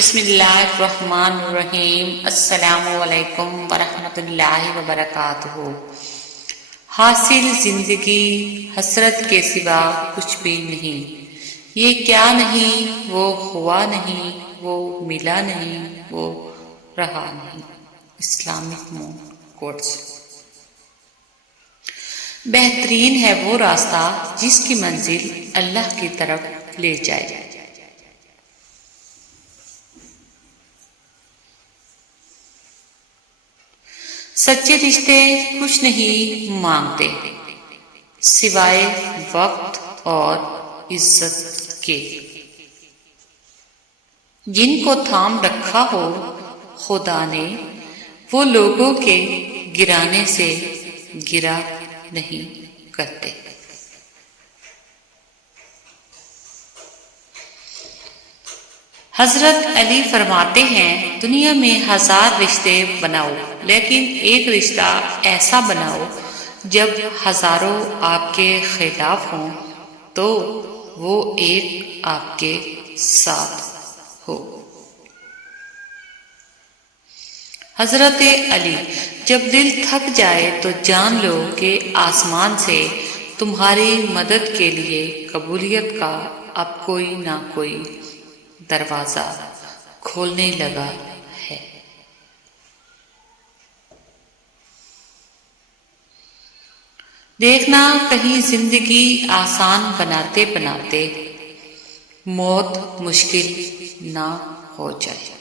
بسم اللہ الرحمن الرحیم۔ السلام علیکم ورحمۃ اللہ وبرکاتہ۔ حاصل زندگی حسرت کے سوا کچھ بھی نہیں، یہ کیا نہیں، وہ ہوا نہیں، وہ ملا نہیں، وہ رہا نہیں۔ اسلامک مون کوٹس۔ بہترین ہے وہ راستہ جس کی منزل اللہ کی طرف لے جائے۔ سچے رشتے کچھ نہیں مانگتے سوائے وقت اور عزت کے۔ جن کو تھام رکھا ہو خدا نے، وہ لوگوں کے گرانے سے گرا نہیں کرتے۔ حضرت علی فرماتے ہیں، دنیا میں 1000 رشتے بناؤ لیکن ایک رشتہ ایسا بناؤ جب ہزاروں آپ کے خلاف ہوں تو وہ ایک آپ کے ساتھ ہو۔ حضرت علی، جب دل تھک جائے تو جان لو کہ آسمان سے تمہاری مدد کے لیے قبولیت کا اب کوئی نہ کوئی دروازہ کھولنے لگا ہے۔ دیکھنا کہیں زندگی آسان بناتے بناتے موت مشکل نہ ہو جائے۔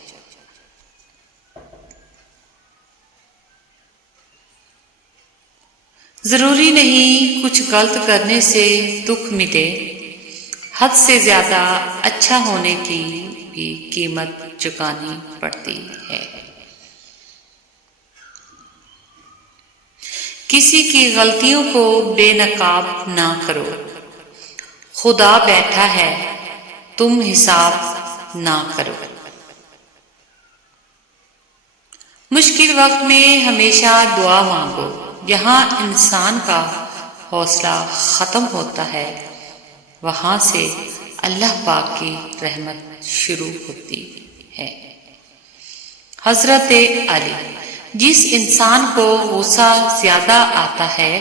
ضروری نہیں کچھ غلط کرنے سے دکھ مٹے، حد سے زیادہ اچھا ہونے کی بھی قیمت چکانی پڑتی ہے۔ کسی کی غلطیوں کو بے نقاب نہ کرو، خدا بیٹھا ہے، تم حساب نہ کرو۔ مشکل وقت میں ہمیشہ دعا مانگو۔ جہاں انسان کا حوصلہ ختم ہوتا ہے وہاں سے اللہ پاک کی رحمت شروع ہوتی ہے۔ حضرت علی، جس انسان کو غصہ زیادہ آتا ہے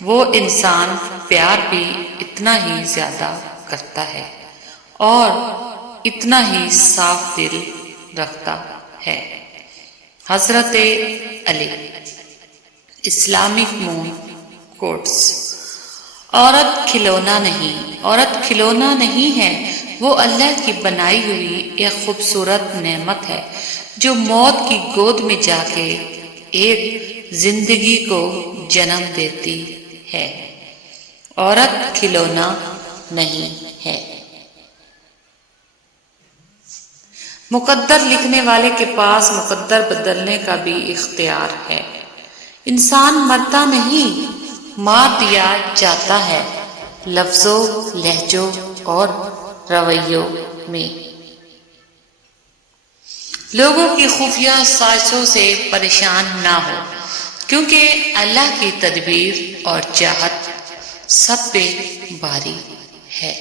وہ انسان پیار بھی اتنا ہی زیادہ کرتا ہے اور اتنا ہی صاف دل رکھتا ہے۔ حضرت علی۔ اسلامک مون کوٹس۔ عورت کھلونا نہیں، عورت کھلونا نہیں ہے، وہ اللہ کی بنائی ہوئی ایک خوبصورت نعمت ہے جو موت کی گود میں جا کے ایک زندگی کو جنم دیتی ہے۔ عورت کھلونا نہیں ہے۔ مقدر لکھنے والے کے پاس مقدر بدلنے کا بھی اختیار ہے۔ انسان مرتا نہیں، مار دیا جاتا ہے لفظوں، لہجوں اور رویوں میں۔ لوگوں کی خفیہ سازشوں سے پریشان نہ ہو، کیونکہ اللہ کی تدبیر اور چاہت سب پہ باری ہے۔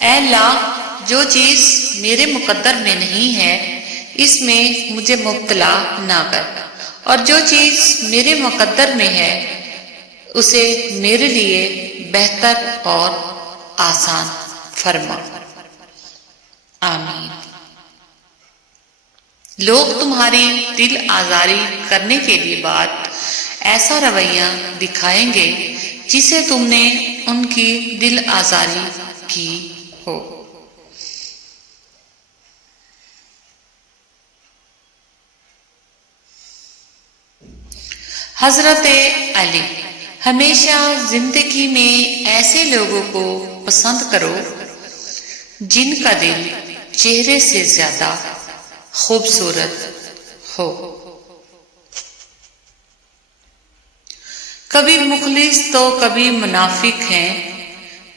اے اللہ، جو چیز میرے مقدر میں نہیں ہے اس میں مجھے مبتلا نہ کر، اور جو چیز میرے مقدر میں ہے اسے میرے لیے بہتر اور آسان فرما۔ آمین۔ لوگ تمہاری دل آزاری کرنے کے لیے بعد ایسا رویہ دکھائیں گے جسے تم نے ان کی دل آزاری کی ہو۔ حضرت علی، ہمیشہ زندگی میں ایسے لوگوں کو پسند کرو جن کا دل چہرے سے زیادہ خوبصورت ہو۔ کبھی مخلص تو کبھی منافق ہیں،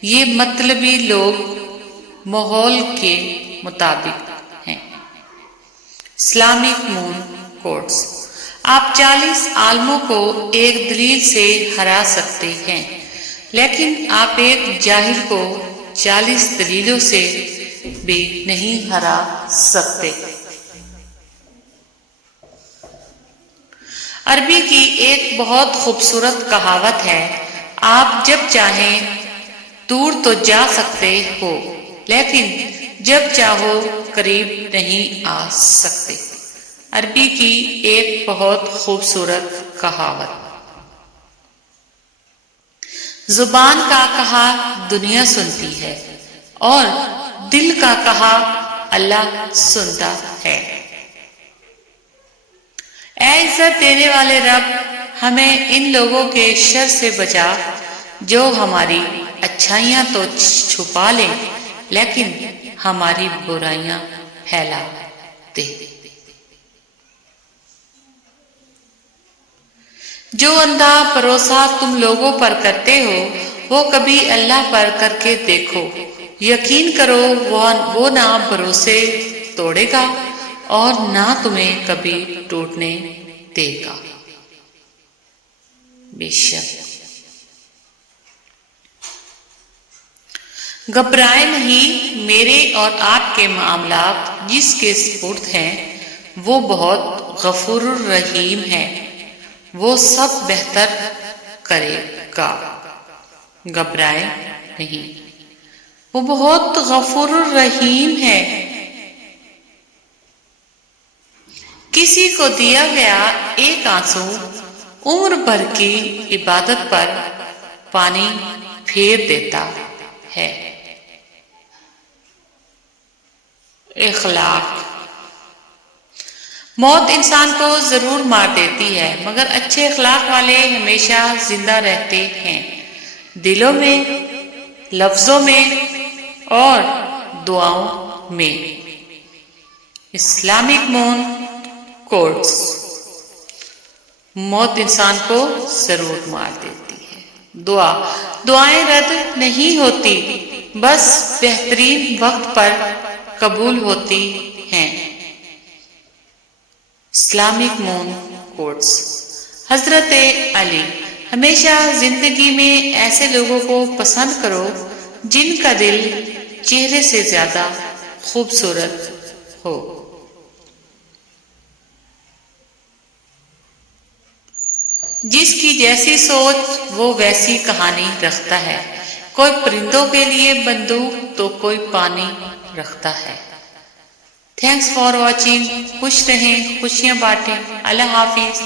یہ مطلبی لوگ ماحول کے مطابق ہیں۔ اسلامک مون کوٹس۔ آپ 40 عالموں کو ایک دلیل سے ہرا سکتے ہیں، لیکن آپ ایک جاہل کو 40 دلیلوں سے بھی نہیں ہرا سکتے۔ عربی کی ایک بہت خوبصورت کہاوت ہے، آپ جب چاہیں دور تو جا سکتے ہو، لیکن جب چاہو قریب نہیں آ سکتے۔ عربی کی ایک بہت خوبصورت کہاوت۔ زبان کا کہا دنیا سنتی ہے اور دل کا کہا اللہ سنتا ہے۔ اے عزت دینے والے رب، ہمیں ان لوگوں کے شر سے بچا جو ہماری اچھائیاں تو چھپا لیں لیکن ہماری برائیاں پھیلا دے۔ جو اندھا بھروسہ تم لوگوں پر کرتے ہو وہ کبھی اللہ پر کر کے دیکھو، یقین کرو وہ نہ بھروسے توڑے گا اور نہ تمہیں کبھی ٹوٹنے دے گا۔ بے شک گھبرائے نہیں، میرے اور آپ کے معاملات جس کے سپرد ہیں وہ بہت غفور الرحیم ہے، وہ سب بہتر کرے گا۔ گھبرائے نہیں، وہ بہت غفور الرحیم ہے۔ کسی کو دیا گیا ایک آنسو عمر بھر کی عبادت پر پانی پھیر دیتا ہے۔ اخلاق۔ موت انسان کو ضرور مار دیتی ہے مگر اچھے اخلاق والے ہمیشہ زندہ رہتے ہیں، دلوں میں، لفظوں میں اور دعاؤں میں۔ اسلامک مون کوٹس۔ موت انسان کو ضرور مار دیتی ہے۔ دعائیں رد نہیں ہوتی، بس بہترین وقت پر قبول ہوتی ہیں۔ اسلامک مون کوٹس۔ حضرت علی۔ ہمیشہ زندگی میں ایسے لوگوں کو پسند کرو جن کا دل چہرے سے زیادہ خوبصورت ہو۔ جس کی جیسی سوچ وہ ویسی کہانی رکھتا ہے، کوئی پرندوں کے لیے بندوق تو کوئی پانی رکھتا ہے۔ Thanks for watching. خوش رہیں، خوشیاں بانٹیں۔ اللہ حافظ۔